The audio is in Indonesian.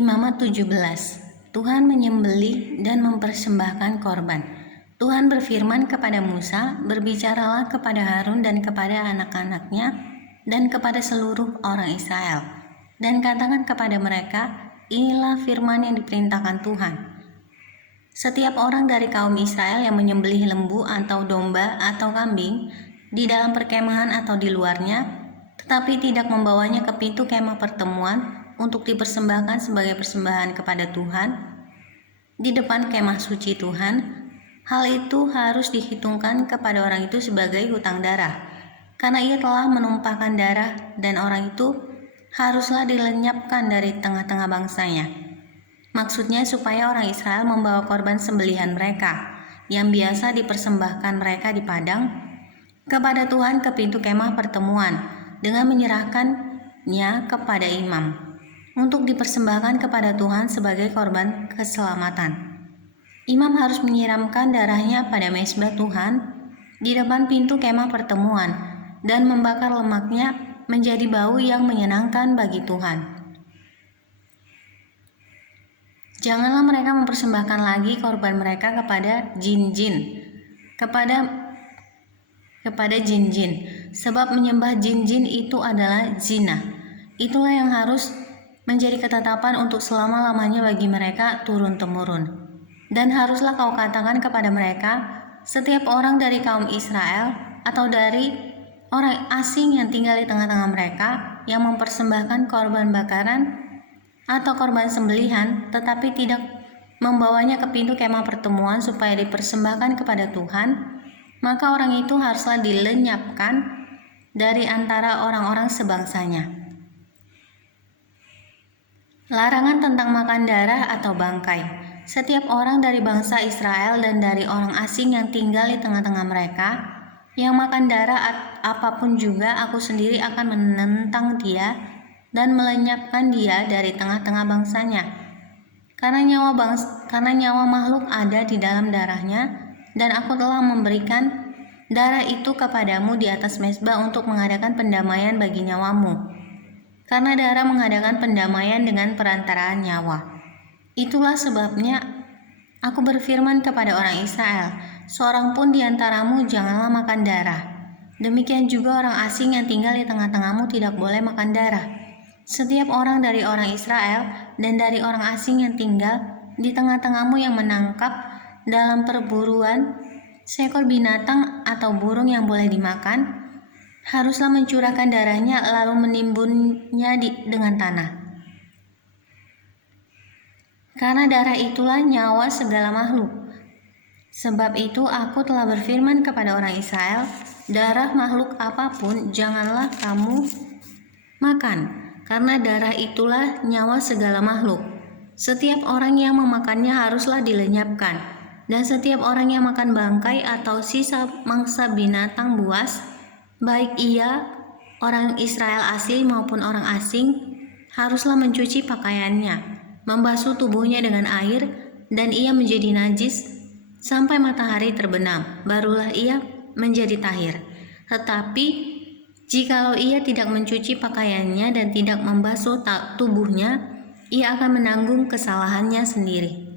Imamat 17. Tuhan menyembelih dan mempersembahkan korban. Tuhan berfirman kepada Musa, "Berbicaralah kepada Harun dan kepada anak-anaknya dan kepada seluruh orang Israel, dan katakan kepada mereka, inilah firman yang diperintahkan Tuhan. Setiap orang dari kaum Israel yang menyembelih lembu atau domba atau kambing di dalam perkemahan atau di luarnya, tetapi tidak membawanya ke pintu kemah pertemuan untuk dipersembahkan sebagai persembahan kepada Tuhan di depan kemah suci Tuhan, hal itu harus dihitungkan kepada orang itu sebagai hutang darah, karena ia telah menumpahkan darah, dan orang itu haruslah dilenyapkan dari tengah-tengah bangsanya." Maksudnya supaya orang Israel membawa korban sembelihan mereka yang biasa dipersembahkan mereka di padang kepada Tuhan ke pintu kemah pertemuan dengan menyerahkannya kepada imam untuk dipersembahkan kepada Tuhan sebagai korban keselamatan. Imam harus menyiramkan darahnya pada mezbah Tuhan di depan pintu kemah pertemuan dan membakar lemaknya menjadi bau yang menyenangkan bagi Tuhan. Janganlah mereka mempersembahkan lagi korban mereka kepada jin-jin, kepada jin-jin, sebab menyembah jin-jin itu adalah zina. Itulah yang harus menjadi ketetapan untuk selama-lamanya bagi mereka turun-temurun. Dan haruslah kau katakan kepada mereka, setiap orang dari kaum Israel atau dari orang asing yang tinggal di tengah-tengah mereka yang mempersembahkan korban bakaran atau korban sembelihan, tetapi tidak membawanya ke pintu kemah pertemuan supaya dipersembahkan kepada Tuhan, maka orang itu haruslah dilenyapkan dari antara orang-orang sebangsanya. Larangan tentang makan darah atau bangkai. Setiap orang dari bangsa Israel dan dari orang asing yang tinggal di tengah-tengah mereka yang makan darah apapun juga, aku sendiri akan menentang dia dan melenyapkan dia dari tengah-tengah bangsanya. Karena nyawa makhluk ada di dalam darahnya, dan aku telah memberikan darah itu kepadamu di atas mezbah untuk mengadakan pendamaian bagi nyawamu. Karena darah mengadakan pendamaian dengan perantaraan nyawa. Itulah sebabnya aku berfirman kepada orang Israel, seorang pun di antaramu janganlah makan darah. Demikian juga orang asing yang tinggal di tengah-tengahmu tidak boleh makan darah. Setiap orang dari orang Israel dan dari orang asing yang tinggal di tengah-tengahmu yang menangkap dalam perburuan seekor binatang atau burung yang boleh dimakan, haruslah mencurahkan darahnya lalu menimbunnya dengan tanah. Karena darah itulah nyawa segala makhluk. Sebab itu aku telah berfirman kepada orang Israel, darah makhluk apapun janganlah kamu makan, karena darah itulah nyawa segala makhluk. Setiap orang yang memakannya haruslah dilenyapkan, dan setiap orang yang makan bangkai atau sisa mangsa binatang buas, baik ia orang Israel asli maupun orang asing, haruslah mencuci pakaiannya, membasuh tubuhnya dengan air, dan ia menjadi najis sampai matahari terbenam, barulah ia menjadi tahir. Tetapi jikalau ia tidak mencuci pakaiannya dan tidak membasuh tubuhnya, ia akan menanggung kesalahannya sendiri.